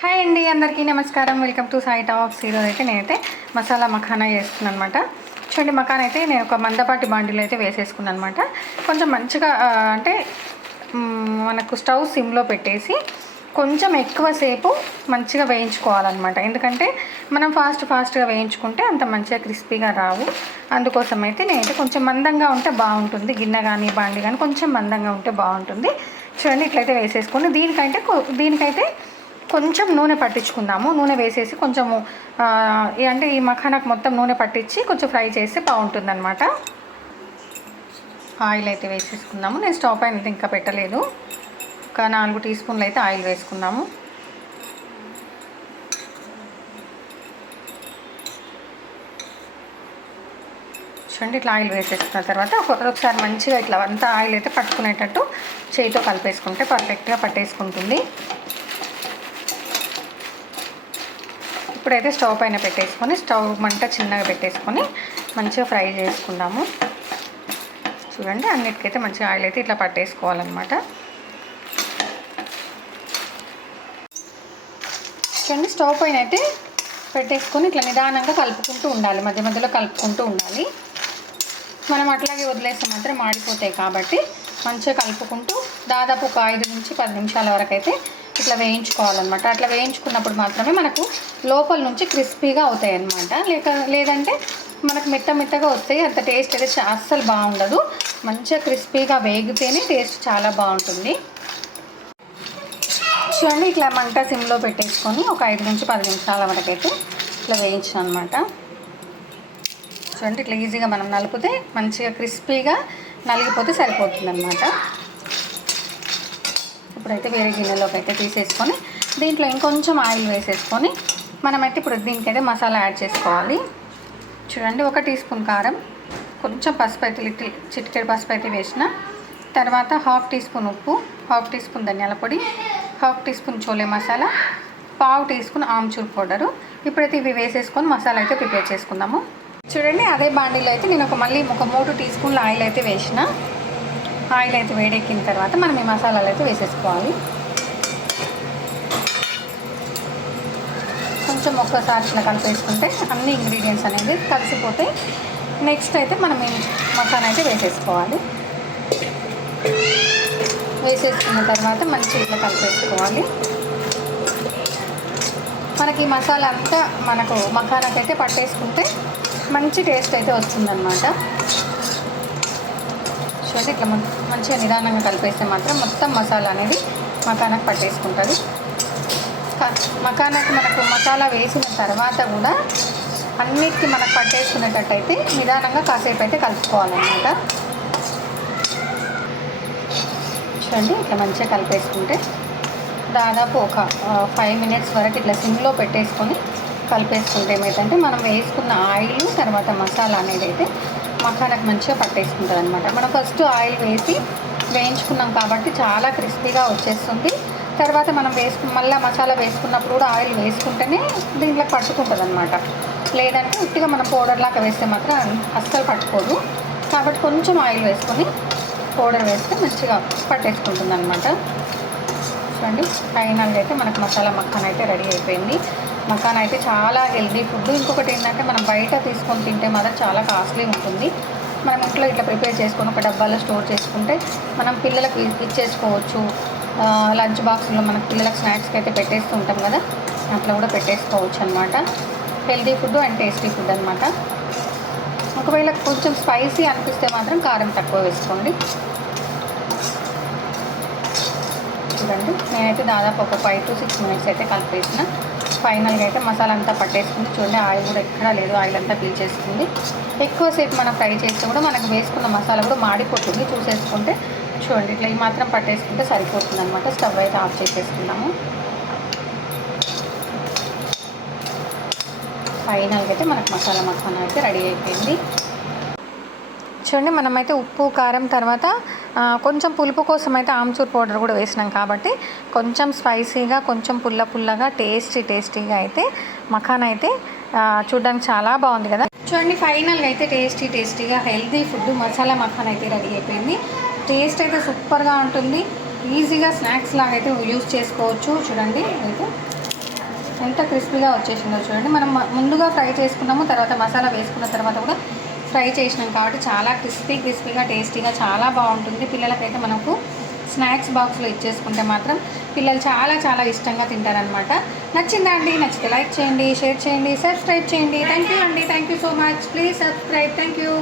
Hi అండి అందరికీ నమస్కారం. వెల్కమ్ టు సాయి టాక్స్ ఈరోజు అయితే నేనైతే మసాలా మఖానా చేస్తున్నాను అనమాట చూడండి మఖానా అయితే నేను ఒక మందపాటి బాండీలో అయితే వేసేసుకున్నాను అనమాట కొంచెం మంచిగా అంటే మనకు స్టవ్ సిమ్లో పెట్టేసి కొంచెం ఎక్కువసేపు మంచిగా వేయించుకోవాలన్నమాట. ఎందుకంటే మనం ఫాస్ట్ ఫాస్ట్గా వేయించుకుంటే అంత మంచిగా క్రిస్పీగా రావు. అందుకోసం అయితే నేనైతే కొంచెం మందంగా ఉంటే బాగుంటుంది. గిన్నె కానీ బాండి కానీ కొంచెం మందంగా ఉంటే బాగుంటుంది. చూడండి ఇట్లయితే వేసేసుకొని దీనికైతే దీనికైతే కొంచెం నూనె పట్టించుకుందాము. నూనె వేసేసి కొంచెము అంటే ఈ మఖానాకు మొత్తం నూనె పట్టించి కొంచెం ఫ్రై చేస్తే బాగుంటుందన్నమాట. ఆయిల్ అయితే వేసేసుకుందాము. నేను స్టవ్ పైన అయితే ఇంకా పెట్టలేదు. ఒక నాలుగు టీ స్పూన్లు అయితే ఆయిల్ వేసుకుందాము. చూడండి ఇట్లా ఆయిల్ వేసేసుకున్న తర్వాత ఒకసారి మంచిగా ఇట్లా అంతా ఆయిల్ అయితే పట్టుకునేటట్టు చేయితో కలిపేసుకుంటే పర్ఫెక్ట్గా పట్టేసుకుంటుంది. ఇప్పుడైతే స్టవ్ పైన పెట్టేసుకొని స్టవ్ మంట చిన్నగా పెట్టేసుకొని మంచిగా ఫ్రై చేసుకుందాము. చూడండి అన్నిటికైతే మంచిగా ఆయిల్ అయితే ఇట్లా పట్టేసుకోవాలన్నమాట. చూడండి స్టవ్ పైన అయితే పెట్టేసుకొని ఇట్లా నిదానంగా కలుపుకుంటూ ఉండాలి. మధ్య మధ్యలో కలుపుకుంటూ ఉండాలి. మనం అట్లాగే వదిలేస్తే మాత్రం మాడిపోతాయి కాబట్టి మంచిగా కలుపుకుంటూ దాదాపు ఒక ఐదు నుంచి పది నిమిషాల వరకు అయితే ఇట్లా వేయించుకోవాలన్నమాట. అట్లా వేయించుకున్నప్పుడు మాత్రమే మనకు లోపల నుంచి క్రిస్పీగా అవుతాయి అన్నమాట లేక లేదంటే మనకు మెత్త మెత్తగా వస్తాయి. అంత టేస్ట్ అయితే అస్సలు బాగుండదు. మంచిగా క్రిస్పీగా వేగితేనే టేస్ట్ చాలా బాగుంటుంది. చూడండి ఇట్లా మంట సిమ్లో పెట్టేసుకొని ఒక ఐదు నుంచి పది నిమిషాల వరకైతే అయితే ఇట్లా వేయించాను అనమాట చూడండి ఇట్లా ఈజీగా మనం నలిపితే మంచిగా క్రిస్పీగా నలిగిపోతే సరిపోతుంది అనమాట ఇప్పుడైతే వేరే గిన్నెలోకి అయితే తీసేసుకొని దీంట్లో ఇంకొంచెం ఆయిల్ వేసేసుకొని మనమైతే ఇప్పుడు దీనికైతే మసాలా యాడ్ చేసుకోవాలి. చూడండి ఒక టీ స్పూన్ కారం కొంచెం పసుపు అయితే లిటిల్ చిటికెడు పసుపు అయితే వేసిన తర్వాత హాఫ్ టీ స్పూన్ ఉప్పు హాఫ్ టీ స్పూన్ ధనియాల పొడి half tea spoon chole masala పావు టీ స్పూన్ ఆమ్చూర్ పౌడరు. ఇప్పుడైతే ఇవి వేసేసుకొని మసాలా అయితే ప్రిపేర్ చేసుకుందాము. చూడండి అదే బాండీలో అయితే నేను ఒక మళ్ళీ ఒక మూడు టీ స్పూన్ల ఆయిల్ అయితే వేసిన. ఆయిల్ అయితే వేడెక్కిన తర్వాత మనం ఈ మసాలాలు అయితే వేసేసుకోవాలి. కొంచెం ఒక్కసారి ఇట్లా కలిపేసుకుంటే అన్ని ఇంగ్రీడియంట్స్ అనేది కలిసిపోతే నెక్స్ట్ అయితే మనం ఈ మసాలా అయితే వేసేసుకోవాలి. వేసేసుకున్న తర్వాత మంచి ఇట్లా కలిపేసుకోవాలి. మనకి ఈ మసాలా అంతా మనకు మకానకైతే పట్టేసుకుంటే మంచి టేస్ట్ అయితే వచ్చిందనమాట చూడండి ఇట్లా మంచిగా నిదానంగా కలిపేస్తే మాత్రం మొత్తం మసాలా అనేది మకానకు పట్టేసుకుంటుంది. మకానకి మనకు మసాలా వేసిన తర్వాత కూడా అన్నిటికీ మనకు పట్టేసుకునేటట్టయితే నిదానంగా కాసేపు అయితే కలుపుకోవాలన్నమాట. చూడండి ఇట్లా మంచిగా కలిపేసుకుంటే దాదాపు ఒక ఫైవ్ మినిట్స్ వరకు ఇట్లా సిమ్లో పెట్టేసుకొని కలిపేసుకుంటే ఏమైతే మనం వేసుకున్న ఆయిల్ తర్వాత మసాలా అనేది అయితే మసాలాకి మంచిగా పట్టేసుకుంటుంది అనమాట మనం ఫస్ట్ ఆయిల్ వేసి వేయించుకున్నాం కాబట్టి చాలా క్రిస్పీగా వచ్చేస్తుంది. తర్వాత మనం వేసుకు మళ్ళీ మసాలా వేసుకున్నప్పుడు కూడా ఆయిల్ వేసుకుంటేనే దీంట్లో పట్టుకుంటుంది అనమాట లేదంటే ఉట్టిగా మనం పౌడర్ లాగా వేస్తే మాత్రం అస్సలు పట్టుకోదు. కాబట్టి కొంచెం ఆయిల్ వేసుకొని పౌడర్ వేస్తే మంచిగా పట్టేసుకుంటుంది అనమాట చూడండి ఫైనల్గా అయితే మనకు మసాలా మక్కన అయితే రెడీ అయిపోయింది. మకాన్ అయితే చాలా హెల్దీ ఫుడ్. ఇంకొకటి ఏంటంటే మనం బయట తీసుకొని తింటే మాత్రం చాలా కాస్ట్లీ ఉంటుంది. మనం ఇంట్లో ఇట్లా ప్రిపేర్ చేసుకొని ఒక డబ్బాలో స్టోర్ చేసుకుంటే మనం పిల్లలకు ఇచ్చేసుకోవచ్చు. లంచ్ బాక్స్లో మన పిల్లలకు స్నాక్స్కి అయితే పెట్టేస్తూ ఉంటాం కదా అట్లా కూడా పెట్టేసుకోవచ్చు అనమాట healthy food and tasty food అనమాట ఒకవేళ కొంచెం స్పైసీ అనిపిస్తే మాత్రం కారం తక్కువ వేసుకోండి. చూడండి నేనైతే దాదాపు ఒక ఫైవ్ టు సిక్స్ మినిట్స్ అయితే కలిపేసిన. ఫైనల్గా అయితే మసాలా అంతా పట్టేసుకుంది. చూడండి ఆయిల్ కూడా ఎక్కడా లేదు. ఆయిల్ అంతా పీల్చేసుకుంది. ఎక్కువసేపు మనం ఫ్రై చేస్తే కూడా మనకు వేసుకున్న మసాలా కూడా మాడిపోతుంది. చూసేసుకుంటే చూడండి ఇట్లా ఈ మాత్రం పట్టేసుకుంటే సరిపోతుంది అనమాట స్టవ్ అయితే ఆఫ్ చేసేసుకున్నాము. ఫైనల్గా అయితే మనకు మసాలా మసాలా అయితే రెడీ అయిపోయింది. చూడండి మనమైతే ఉప్పు కారం తర్వాత కొంచెం పులుపు కోసం అయితే ఆమ్చూర్ పౌడర్ కూడా వేసినాం కాబట్టి కొంచెం స్పైసీగా కొంచెం పుల్ల పుల్లగా టేస్టీ టేస్టీగా అయితే మఖాన్ అయితే చూడడానికి చాలా బాగుంది కదా. చూడండి ఫైనల్గా అయితే టేస్టీ టేస్టీగా హెల్తీ ఫుడ్ మసాలా మఖాన్ అయితే రెడీ అయిపోయింది. టేస్ట్ అయితే సూపర్గా ఉంటుంది. ఈజీగా స్నాక్స్ లాగా అయితే యూజ్ చేసుకోవచ్చు. చూడండి అయితే ఎంత క్రిస్పీగా వచ్చేసిందో చూడండి. మనం ముందుగా ఫ్రై చేసుకున్నాము తర్వాత మసాలా వేసుకున్న తర్వాత కూడా ఫ్రై చేసినాం కాబట్టి చాలా క్రిస్పీ క్రిస్పీగా టేస్టీగా చాలా బాగుంటుంది. పిల్లలకైతే మనకు స్నాక్స్ బాక్స్లో ఇచ్చేసుకుంటే మాత్రం పిల్లలు చాలా చాలా ఇష్టంగా తింటారనమాట నచ్చిందా అండి? నచ్చితే లైక్ చేయండి షేర్ చేయండి సబ్స్క్రైబ్ చేయండి. థ్యాంక్ యూ అండి. Thank you so much. Please subscribe. Thank you